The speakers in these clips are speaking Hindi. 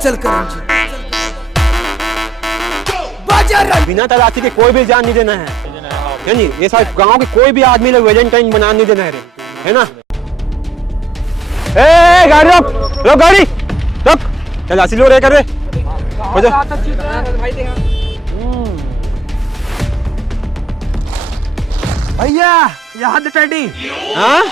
चल करण जी। बिना तलाशी के कोई भी जान नहीं देना है नहीं? ये सारे गांव के कोई भी आदमी लोग वैलेंटाइन बना नहीं देना है ना? ए गाड़ी रोक, रोक गाड़ी, रोक, तलाशी लो रे कर रे। भैया यहाँ तो टेडी। हाँ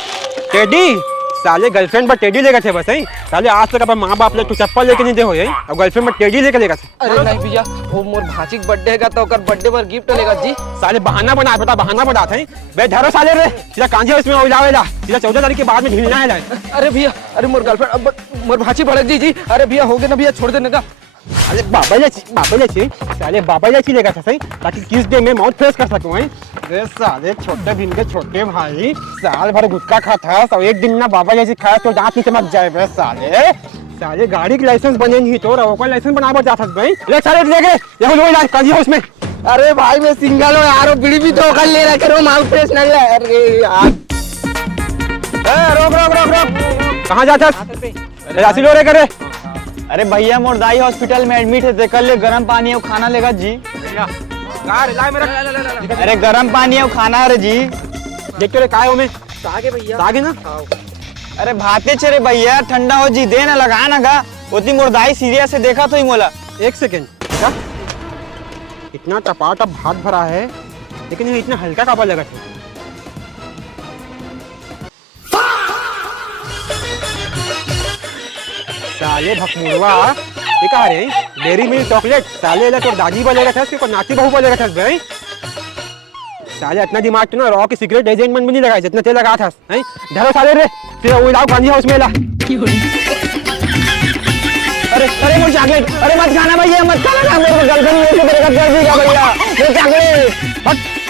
टेडी, साले गर्लफ्रेंड पर टेडी लेकर थे बस है। साले आज तक अपन माँ बाप ले तो चप्पल लेके नहीं दे हो यही, अब गर्लफ्रेंड पर टेडी लेकर लेगा थे। अरे नहीं भैया, वो मोर भाची के बर्थडे का तो बर्थडे पर गिफ्ट लेगा जी। साले बहाना बना पता बहाना बनाते हैं बे धरो साले रे, सीधा कांझे इसमें हो जावेला, सीधा 14 तारीख के बाद में ढीलना है लाए। अरे भैया, अरे मोर गर्लफ्रेंड मोर भाची भड़क जी। अरे भैया हो गए ना भैया, छोड़ देने का। अरे बाबा ले साले बाबा ले लेगा था सही, ताकि किस डे में माउथ फ्रेश कर सकूं हैं। अरे साले छोटे दिन के छोटे भाई साल भर गुटखा खाता, सब एक दिन ना बाबा जैसी खाया तो दांत नहीं चमक जाए बे साले गाड़ी की लाइसेंस बने नहीं तो रवो लाइसेंस बना बर जाता भाई। ले साले ले गए ये लो इलाज काजी हाउस में। अरे भाई मैं सिंगल हूँ यार, बीड़ी भी तो कर ले रहा करो, माउथ फ्रेश नहीं है। अरे यार रोक रोक रोक रोक, कहाँ जाता है? लो रे करे। अरे भैया मोर दाई हॉस्पिटल में एडमिट है, देख ले गरम पानी और खाना लेगा जी। अरे गरम पानी और खाना रे जी। देख रे काय हो में सागे भैया, सागे ना। अरे भाते चरे भैया, ठंडा हो जी, दे ना लगा ना गा। ओती मोर दाई सीरियस से देखा तो ही मोला। एक सेकेंड, क्या इतना टपाटप भात भरा है लेकिन ये इतना हल्का काबा लगा था? साले भकमुड़वा ये कहा रे, डेरी मिल्क चॉकलेट साले ले तो दादी बोलेगा था, इसके नाती बहू बोलेगा था भाई। साले इतना दिमाग तो ना रॉ की सिगरेट एजेंट में नहीं लगाया जितना तेल लगा था हैं। धरो साले रे, फिर वो लाओ गांधी हाउस में ला। अरे अरे मोर चॉकलेट, अरे मत खाना भैया, मत खाना, मेरे को गर्लफ्रेंड लेके मेरे का कर देगा भैया, ये चॉकलेट।